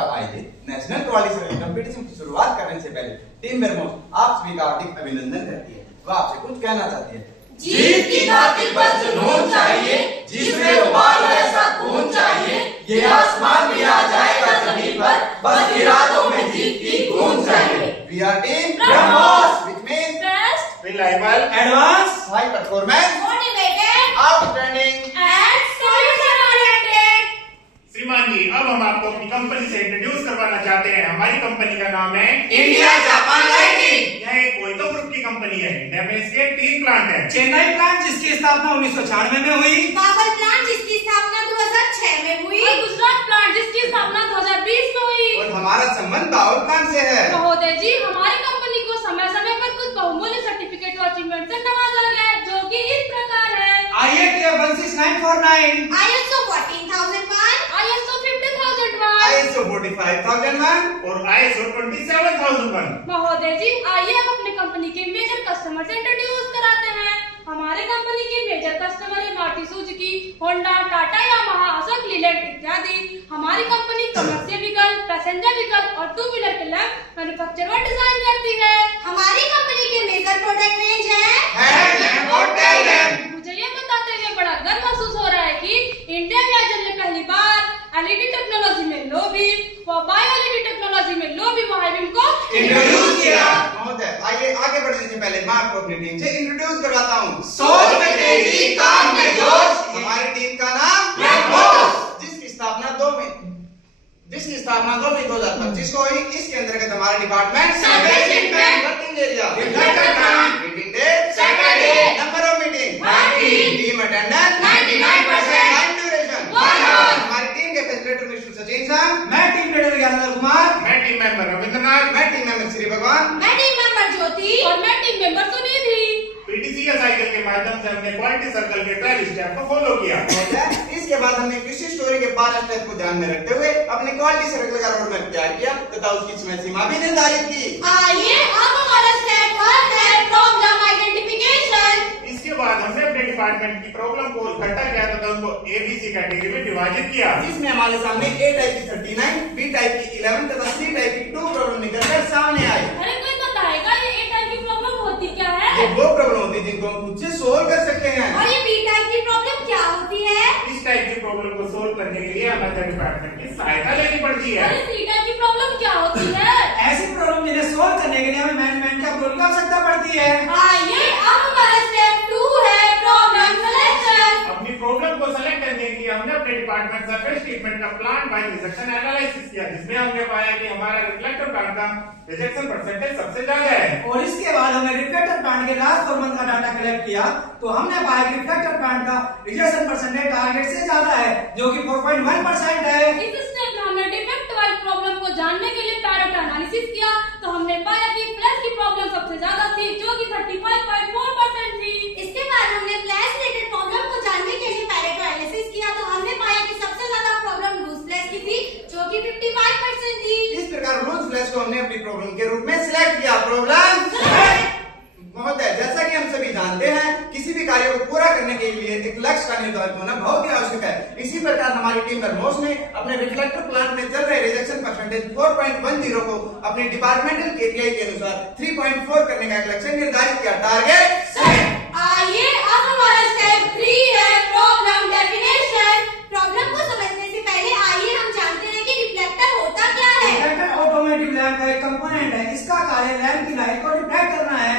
और आइए national quality service competition की शुरुआत करने से पहले टीम बेरमोस आप सभी का हार्दिक अभिनंदन करती है। वह आपसे कुछ कहना चाहती है। जीत की खातिर बस जुनून चाहिए, जिसमें उबाल ऐसा खून चाहिए, ये आसमान भी आ जाएगा जमीन पर, बस इरादों में जीत की गूंज चाहिए। We are team बेरमोस, which means best, reliable, advanced, high performance, motivated, outstanding and solution oriented. श्रीमान जी, अब हम आपको अपनी कंपनी से इंट्रोड्यूस करवाना चाहते हैं। हमारी कंपनी का नाम है इंडिया जापान लाइटिंग। यह एक कोयतो ग्रुप की कंपनी है। इंडिया में इसके 3 प्लांट हैं। चेन्नई प्लांट जिसकी स्थापना 1996 में हुई, बाबल प्लांट जिसकी स्थापना 2006 में हुई, और गुजरात प्लांट जिसकी स्थापना 2020 में हुई। और हमारा संबंध बाउल प्लांट से है। महोदय जी, हमारी कंपनी को समय समय पर कुछ बहुमूल्य सर्टिफिकेट और अचीवमेंट से नवाजा गया है, जो कि इस प्रकार है। IATA 16949, ISO 14001, ISO 50001, ISO 45001 और ISO 27001। महोदय जी, आइए अब अपनी कंपनी के मेजर कस्टमर से इंट्रोड्यूस कराते हैं। हमारे कंपनी के मेजर कस्टमर है Maruti Suzuki, Honda, Tata, Yamaha, Ashok Leyland इत्यादि। हमारी company commercial vehicle, passenger vehicle और 2 व्हीलर के लैंप मैन्युफैक्चर और डिजाइन करती है। हमारी कंपनी के मेजर प्रोडक्ट रेंज है हेडलैम्प और टेल लैम्प। मुझे ये बताते हुए बड़ा गर्व महसूस हो रहा है कि इंडिया में एयरटेल ने पहली बार एलईडी टेक्नोलॉजी में लो बीम व बायो एलईडी टेक्नोलॉजी में लो बीम हाई बीम को इंट्रोड्यूस किया। महोदय, आइए आगे बढ़ने से पहले मैं आपको अपनी टीम से इंट्रोड्यूस करवाता हूँ। सोच में तेजी, काम में जोश। हमारी टीम का नाम बेरमोस, जिसकी स्थापना 2 मई 2025 को हुई। इसके अंतर्गत हमारा department servicing plan, working area, reflector plan, meeting date, Saturday, number of meeting 30, team attendance 99%, time duration 1 hour. हमारी टीम के फैसिलिटेटर मिस्टर सचिन साहब, मैं टीम लीडर ज्ञानेंद्र कुमार, मैं टीम मेंबर रविंद्रनाथ, मैं टीम मेंबर श्री भगवान, मैं टीम मेंबर ज्योति और मैं team member Sunidhi. PTCA cycle के माध्यम से हमने क्वालिटी सर्कल के 12 स्टेप को फॉलो किया। इसके बाद हमने कृषि स्टोरी के 12 स्टेप को ध्यान में रखते हुए अपने क्वालिटी सर्कल का रोड मैप तैयार किया तथा उसकी समय सीमा भी निर्धारित की। आइए अब हमारा स्टेप 1 है प्रॉब्लम आइडेंटिफिकेशन। इसके बाद हमने अपने डिपार्टमेंट की प्रॉब्लम को इकट्ठा किया तथा उनको एबीसी कैटेगरी में विभाजित किया। इसमें हमारे सामने ए टाइप की 39, बी टाइप की 11 तथा सी टाइप की 2 प्रॉब्लम निकलकर सामने आई। अरे कोई बताएगा ये ए टाइप की प्रॉब्लम होती क्या है? ये वो प्रॉब्लम होती है जिनको हम खुद से सोल्व कर सकते हैं। और ये बी टाइप की प्रॉब्लम क्या होती है? इस टाइप की प्रॉब्लम को सोल्व करने के लिए हमारे डिपार्टमेंट की सहायता लेनी पड़ती है। अरे सी टाइप की प्रॉब्लम क्या होती है? ऐसी प्रॉब्लम जिन्हें सोल्व करने के लिए हमें मैनेजमेंट का अप्रूवल की आवश्यकता पड़ती है। आइए अब हमारा स्टेप 2 है प्रॉब्लम सिलेक्शन। अपनी प्रॉब्लम को सेलेक्ट करने के लिए हमने अपने डिपार्टमेंट सर्विस ट्रीटमेंट का प्लान बाय रिजेक्शन एनालिसिस किया, जिसमें हमने पाया कि हमारा रिफ्लेक्टर प्लांट का रिजेक्शन परसेंटेज सबसे ज्यादा है। और इसके बाद हमने रिफ्लेक्टर प्लांट के लास्ट 4 मंथ का डाटा कलेक्ट किया तो हमने पाया कि रिफ्लेक्टर प्लांट का रिजेक्शन परसेंटेज टारगेट से ज्यादा है, जो कि 4.1% है। इस स्टेप में हमने डिफेक्ट वाली प्रॉब्लम को जानने के लिए पैरेट एनालिसिस किया तो हमने पाया कि फ्लैश की प्रॉब्लम सबसे ज्यादा थी, जो कि 35.4% थी। इसके बाद हमने फ्लैश रिलेटेड प्रॉब्लम को जानने के लिए पैरेट एनालिसिस किया तो हमने पाया कि सबसे ज्यादा प्रॉब्लम लूज फ्लैश की थी, जो कि 55% थी। इस प्रकार लूज फ्लैश को हमने अपनी प्रॉब्लम के रूप में सिलेक्ट किया। प्रॉब्लम महोदय, जैसा कि हम सभी जानते हैं किसी भी कार्य को पूरा करने के लिए एक लक्ष्य का निर्धारित होना बहुत ही आवश्यक है। इसी प्रकार हमारी टीम बेरमोस ने अपने रिफ्लेक्टर प्लांट में चल रहे रिजेक्शन परसेंटेज 4.10 को अपने डिपार्टमेंटल केपीआई के अनुसार 3.4 करने का एक लक्ष्य निर्धारित किया। Target set. आइए अब हमारा स्टेप 3 है प्रॉब्लम डेफिनेशन। प्रॉब्लम को समझने से पहले आइए हम जानते हैं कि रिफ्लेक्टर होता क्या है। रिफ्लेक्टर ऑटोमेटिक लैंप का एक कंपोनेंट है। इसका कार्य लैंप की लाइट को रिफ्लेक्ट करना है।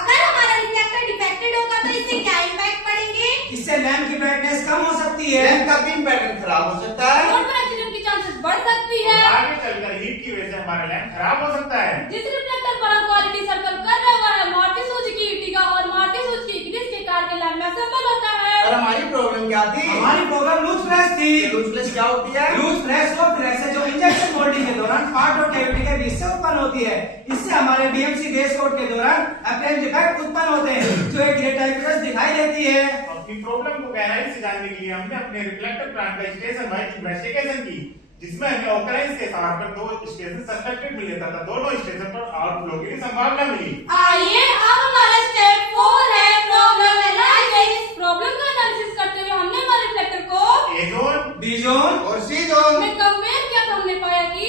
अगर हमारा रिफ्लेक्टर डिफेक्टेड होगा तो इससे क्या इम्पैक्ट पड़ेंगे? इससे लैंप की ब्राइटनेस कम हो सकती है, लैंप का बीम पैटर्न खराब हो सकता है, रोड पर एक्सीडेंट की चांसेस बढ़ सकती है। और आगे चलकर हीट की वजह से हमारा लैंप खराब हो सकता है। जिस रिफ्लेक्टर पर हम क्वालिटी सर्कल कर रहे हुआ है मारुति सुजुकी इर्टिगा और मारुति सुजुकी इग्निस के कार के लैंप में असेंबल होता है। और हमारी प्रॉब्लम क्या थी? हमारी प्रॉब्लम लूज फ्लैश थी। लूज फ्लैश क्या होती है? लूज फ्लैश वो फ्लैश है जो इंजेक्शन मोल्डिंग के दौरान पार्ट और कैविटी के बीच से उत्पन्न होती है। इससे हमारे बीएमसी बेस कोड के दौरान अपलाइंस डिफेक्ट उत्पन्न होते हैं, जो एक ग्रे टाइप फ्लैश दिखाई देती है। अपनी प्रॉब्लम को गहराई से जानने के लिए हमने अपने रिफ्लेक्टर प्लांट का स्टेशन वाइज इन्वेस्टिगेशन की, जिसमें हमें ऑकरेंस के आधार पर 2 स्टेशन सस्पेक्टेड मिले तथा दोनों स्टेशन पर आउटफ्लो की संभावना मिली। आइए अब हमारा स्टेप 4 है प्रॉब्लम एनालिसिस। प्रॉब्लम का एनालिसिस करते हुए हमने हमारे रिफ्लेक्टर को ए जोन, बी जोन और सी जोन में कंपेयर किया तो हमने पाया कि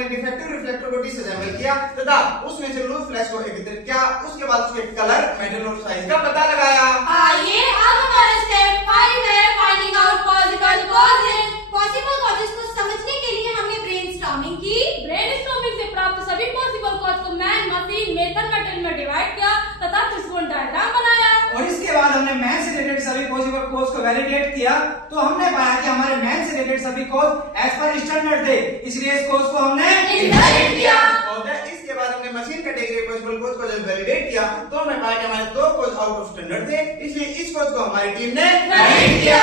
हमने डिफेक्टिव रिफ्लेक्टर को डिसअसेंबल किया तथा उसमें से लूज फ्लैश को एकत्रित किया, उसके बाद उसके कलर, मेटल और साइज का पता लगाया। आइए अब हमारा स्टेप 5 है finding out possible causes. Possible causes को समझने के लिए हमने ब्रेनस्टॉर्मिंग की। ब्रेनस्टॉर्मिंग से प्राप्त सभी पॉसिबल कॉज को मैन, मशीन, मेथड, मेटल में डिवाइड किया तथा त्रिभुज डायग्राम बनाया। और इसके बाद हमने मैन से रिलेटेड सभी पॉसिबल कॉज को वैलिडेट किया तो हमने पाया कि हमारे मैन से रिलेटेड सभी कॉज एज पर स्टैंडर्ड थे, इसलिए इस कॉज को हमने इनवैलिड किया। और इसके बाद हमने मशीन कैटेगरी पॉसिबल कॉज को जब वैलिडेट किया तो हमने पाया कि हमारे दो कॉज आउट ऑफ स्टैंडर्ड थे, इसलिए इस कॉज को हमारी टीम ने वैलिडेट किया।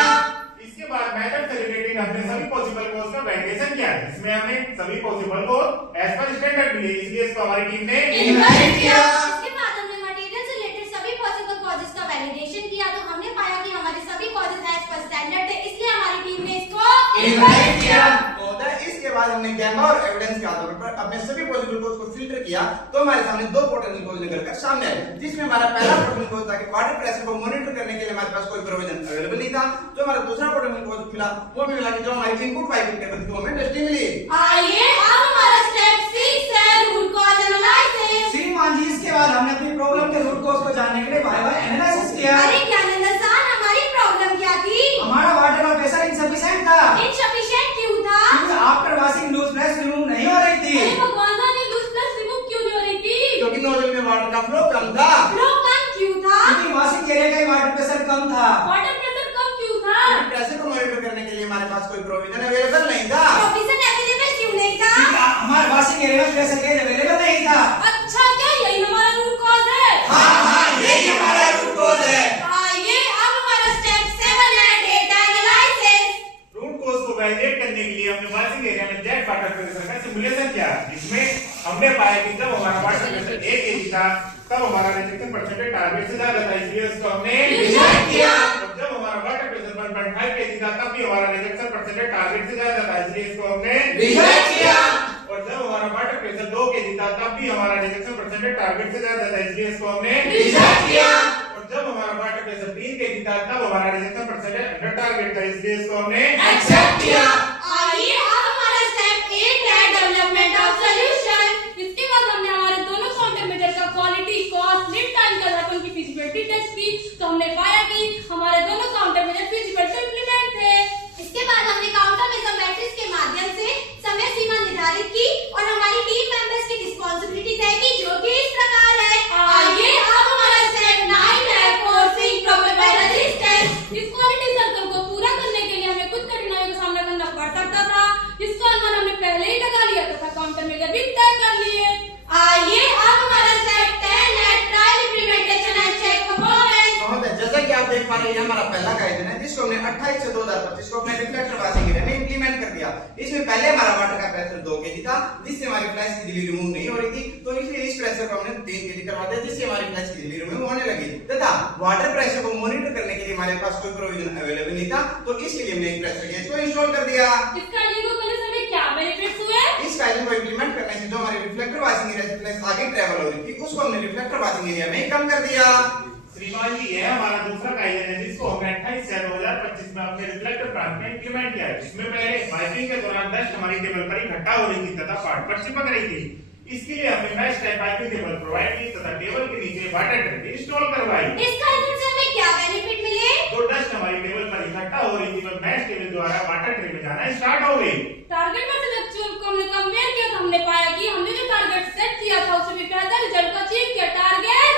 इसके बाद मेथड से रिलेटेड हमने सभी पॉसिबल कोर्स का वैलिडेशन किया, इसमें हमें सभी possible course as per standard मिले, इसलिए इसको हमारी टीम ने इनवैलिड किया। इसके बाद हमने मटेरियल से रिलेटेड सभी पॉसिबल कॉजेज का वैलिडेशन किया तो हमने पाया कि हमारे सभी कॉजेज एज पर स्टैंडर्ड थे, इसलिए हमारी टीम ने इसको इनवैलिड किया। इसके बाद हमने गैमा और एविडेंस के आधार पर अपने सभी पॉसिबल कोज को फिल्टर किया तो हमारे सामने दो पोटेंशियल कोज निकल कर सामने आए, जिसमें हमारा पहला पोटेंशियल कोज था कि वाटर प्रेशर को मॉनिटर करने के लिए हमारे पास कोई प्रोविजन अवेलेबल नहीं था। जो हमारा दूसरा पोटेंशियल कोज मिला वो मिला कि जो हमारी इनपुट वाइब्रेट टेबल थी वो हमें डस्टी मिली। आइए अब हमारा स्टेप 6 है रूट कॉज एनालिसिस। श्रीमान जी, इसके बाद हमने अपनी प्रॉब्लम के रूट कॉज को जानने के लिए बाय एनालिसिस किया। अरे ज्ञानेंद्र सर, हमारी प्रॉब्लम क्या थी? हमारा वाटर का प्रेशर इनसफिशिएंट था, इनसफिशिएंट क्यों था? क्योंकि after washing loose flash remove नहीं हो रही थी। अरे भगवान जाने लूज फ्लैश रिमूव क्यों नहीं हो रही थी? क्योंकि नोजल में वाटर का फ्लो कम था। फ्लो कम क्यों था? क्योंकि वॉशिंग एरिया का वाटर प्रेशर कम था। वाटर प्रेशर कम क्यों था? प्रेशर को मॉनिटर करने के लिए हमारे पास कोई प्रोविजन अवेलेबल नहीं था। प्रोविजन अवेलेबल क्यों नहीं था? क्योंकि हमारे वॉशिंग एरिया में प्रेशर गेज अवेलेबल नहीं था। अच्छा, क्या यही हमारा रूट कॉज है? हाँ, यही हमारा रूट कॉज है। आइए अब हमारा स्टेप 7 है डेटा एनालिसिस। रूट कोर्स को वैलिडेट करने के लिए हमने वॉशिंग एरिया में जेट वाटर प्रेशर का सिमुलेशन किया, जिसमें हमने पाया कि जब हमारा वाटर प्रेशर 1 kg था तब हमारा रिजेक्शन परसेंटेज टारगेट से ज्यादा था, इसलिए उसको हमने रिजेक्ट किया। और जब हमारा वाटर प्रेशर 1.5 kg था तब भी हमारा रिजेक्शन परसेंटेज टारगेट से ज्यादा था, इसलिए इसको हमने रिजेक्ट किया। और जब हमारा वाटर प्रेशर 2 kg था तब भी हमारा रिजेक्शन परसेंटेज टारगेट से ज्यादा था, इसलिए इसको हमने रिजेक्ट किया। और जब हमारा वाटर प्रेशर 3 kg था तब हमारा रिजेक्शन परसेंटेज अंडर टारगेट था, इसलिए इसको हमने एक्सेप्ट किया। आइए अब हमारा स्टेप 8 है डेवलपमेंट ऑफ सॉल्यूशन। इसके बाद हमने हमारे दोनों काउंटर मेजर का क्वालिटी, कॉस्ट, लीड टाइम के आधार पर उनकी फिजिबिलिटी टेस्ट की तो हमने पाया कि हमारे दोनों counter measure feasible to implement थे। इसके बाद हमने काउंटर मेजर मैट्रिक्स के माध्यम से समय सीमा निर्धारित की और हमारी टीम मेंबर्स की रिस्पांसिबिलिटी तय की, जो कि इस प्रकार है। आइए अब हमारा स्टेप 9 है फोर्सिंग प्रोबेबिलिटी टेस्ट। इस क्वालिटी सर्कल को पूरा करने के लिए हमें कुछ कठिनाइयों का सामना करना पड़ सकता था, जिसका अनुमान हमने पहले ही लगा लिया तथा काउंटर मेजर भी तय कर लिए। आइए अब हमारा स्टेप 10 है trial implementation and check performance. महोदय, जैसा कि आप देख पा रहे हैं, हमारा पहला गाइडलाइन है जिसको हमने 28 से 2025 को अपने रिफ्लेक्टर वॉशिंग एरिया में इंप्लीमेंट कर दिया। इसमें पहले हमारा वाटर का प्रेशर 2 kg था, जिससे हमारी फ्लैश की झिल्ली रिमूव नहीं हो रही थी, तो इसलिए इस प्रेशर को हमने 3 kg करवा दिया, जिससे हमारी फ्लैश की झिल्ली रिमूव होने लगी तथा वाटर प्रेशर को मॉनिटर करने के लिए हमारे पास कोई प्रोविजन अवेलेबल नहीं था, तो इसके लिए हमने एक प्रेशर गेज को इंस्टॉल कर दिया। इस गाइडलाइन को करने से हमें क्या बेनिफिट्स हुए? इस गाइडलाइन को इंप्लीमेंट करने से जो हमारी रिफ्लेक्टर वॉशिंग एरिया से फ्लैश आगे ट्रैवल हो रही थी उसको हमने रिफ्लेक्टर वॉशिंग एरिया में कम कर दिया। श्रीमान जी, यह हमारा दूसरा गाइडलाइन है जिसको हमने 28 से 2025 में अपने रिफ्लेक्टर प्लांट में इंप्लीमेंट किया है, जिसमें पहले वाइपिंग के दौरान डस्ट हमारी टेबल पर इकट्ठा हो रही थी तथा पार्ट पर चिपक रही थी। इसके लिए हमने mesh type wiping table provide की तथा टेबल के नीचे वाटर टैंक इंस्टॉल करवाई। इस गाइडलाइन से हमें क्या बेनिफिट मिले? जो डस्ट हमारी टेबल पर इकट्ठा हो रही थी वह मैश टेबल द्वारा वाटर ट्रे में जाना स्टार्ट हो गई। टारगेट वर्सेस एक्चुअल को हमने कंपेयर किया तो हमने पाया कि हमने जो टारगेट सेट किया था उससे भी बेहतर रिजल्ट को अचीव किया। टारगेट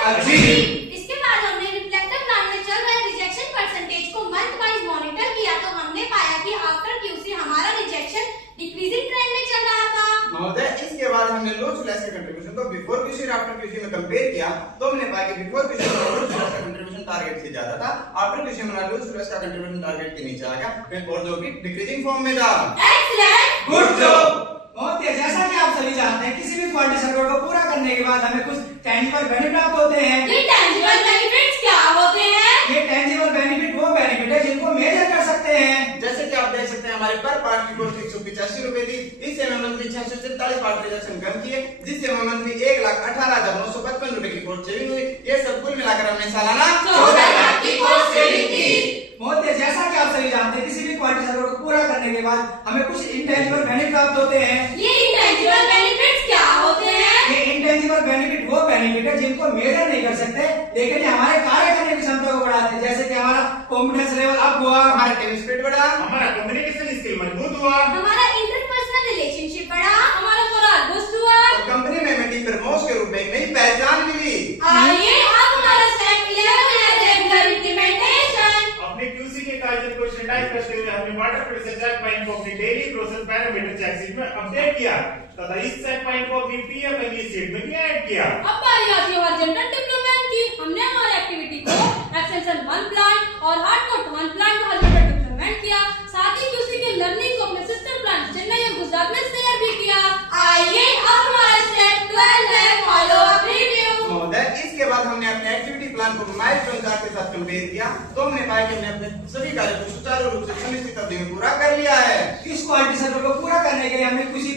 इसके बाद हमने रिफ्लेक्टर प्लांट में चल रहे रिजेक्शन परसेंटेज को मंथ वाइज मॉनिटर किया तो हमने पाया कि आफ्टर क्यूसी हमारा रिजेक्शन डिक्रीजिंग ट्रेंड में चल रहा था। महोदय, इसके बाद हमने लूज फ्लैश के कंट्रीब्यूशन को बिफोर क्यूसी और आफ्टर क्यूसी में कंपेयर किया तो हमने पाया कि बिफोर क्यूसी में लूज फ्लैश का कंट्रीब्यूशन टारगेट से ज्यादा था, आफ्टर क्यूसी में लूज फ्लैश का कंट्रीब्यूशन टारगेट के नीचे आ गया और जो कि डिक्रीजिंग फॉर्म में था। Excellent, good job. बहुत ही जैसा कि आप सभी जानते हैं, किसी भी क्वालिटी सर्कल को पूरा करने के बाद हमें कुछ टेंजिबल बेनिफिट प्राप्त होते हैं। ये टेंजिबल बेनिफिट्स क्या होते हैं? ये टेंजिबल बेनिफिट वो बेनिफिट है जिनको मेजर कर सकते हैं। जैसे कि आप देख सकते हैं, हमारे पर पार्ट की कॉस्ट 185 रुपए थी, इससे हमें मंथली 647 पार्ट रिजेक्शन कम किए, जिससे हमें मंथली 1,18,955 रुपए की कॉस्ट सेविंग हुई। ये सब कुल मिलाकर हमने सालाना 14 लाख की कॉस्ट सेविंग की। बहुत ही जैसा कि आप सभी जानते हैं, किसी भी क्वालिटी सर्कल को पूरा करने करने के बाद हमें कुछ इंटेंजिबल बेनिफिट प्राप्त होते हैं। ये इंटेंजिबल बेनिफिट्स क्या होते हैं? ये इंटेंजिबल बेनिफिट वो बेनिफिट है जिनको मेजर नहीं कर सकते, लेकिन ये हमारे कार्य करने की क्षमता को बढ़ाते हैं। जैसे कि हमारा कॉन्फिडेंस लेवल अप हुआ, हमारा टीम स्पिरिट बढ़ा, हमारा कम्युनिकेशन स्किल मजबूत हुआ, हमारा इंटरपर्सनल रिलेशनशिप बढ़ा, हमारा मोरल बूस्ट हुआ। और कंपनी में टीम प्रमोश के रूप में एक नई पहचान मिली। आइए अब हमारा स्टेप 11 है रेगुलर इम्प्लीमेंटेशन। अपने क्यूसी के कार्य को स्टैंडर्डाइज करते हुए हमने वाटर प्रेशर चेक पॉइंट को अपने daily process parameter check sheet में अपडेट किया तथा इस चेक पॉइंट को अपनी पीएफएमई शीट में भी ऐड किया। अब बारी आती है हॉरिजॉन्टल डेवलपमेंट की। हमने हमारे एक्टिविटी को एक्सटेंशन 1 प्लान और हार्डकोर 1 प्लान का हॉरिजॉन्टल डेवलपमेंट किया। साथ ही क्यूसी के लर्निंग को अपने सिस्टम प्लान चेन्नई और गुजरात में शेयर भी किया। आइए अब हमारा स्टेप 12 है फॉलो अप रिव्यू। महोदय, इसके बाद हमने अपने एक्टिविटी प्लान को माइलस्टोन चार्ट के साथ कंपेयर किया तो हमने पाया कि हमने अपने सभी कार्य को सुचारू रूप से सुनिश्चित अवधि में पूरा कर लिया है। इस क्वालिटी सर्कल को पूरा करने के लिए हमने कुछ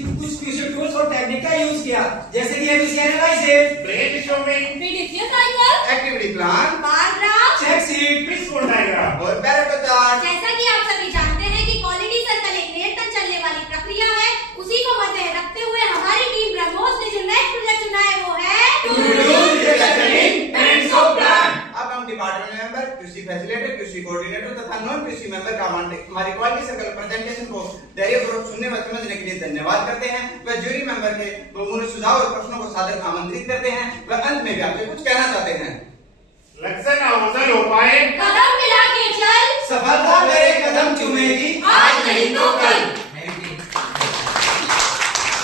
टूल्स और टेक्निक का यूज किया, जैसे कि ABC analysis, brainstorming, PDCA cycle, activity plan, bar graph, check sheet, fishbone diagram और पैरेटो चार्ट। जैसा कि आप सभी जानते हैं कि क्वालिटी सर्कल एक निरंतर चलने वाली प्रक्रिया है, उसी को मद्दे रखते हुए हमारी टीम ब्रह्मोस ने जो नेक्स्ट प्रोजेक्ट चुना है वो है अब हम department member, QC facilitator, QC coordinator तथा नॉन क्यूसी मेंबर का हमारी क्वालिटी सर्कल प्रेजेंटेशन को धैर्यपूर्वक सुनने व समझने के लिए धन्यवाद करते हैं। व जूरी मेंबर के बहुमूल्य सुझाव और प्रश्नों को सादर आमंत्रित करते हैं। व अंत में भी आपसे कुछ कहना चाहते हैं। लक्ष्य ना हासिल हो पाए कदम मिला के चल सफलता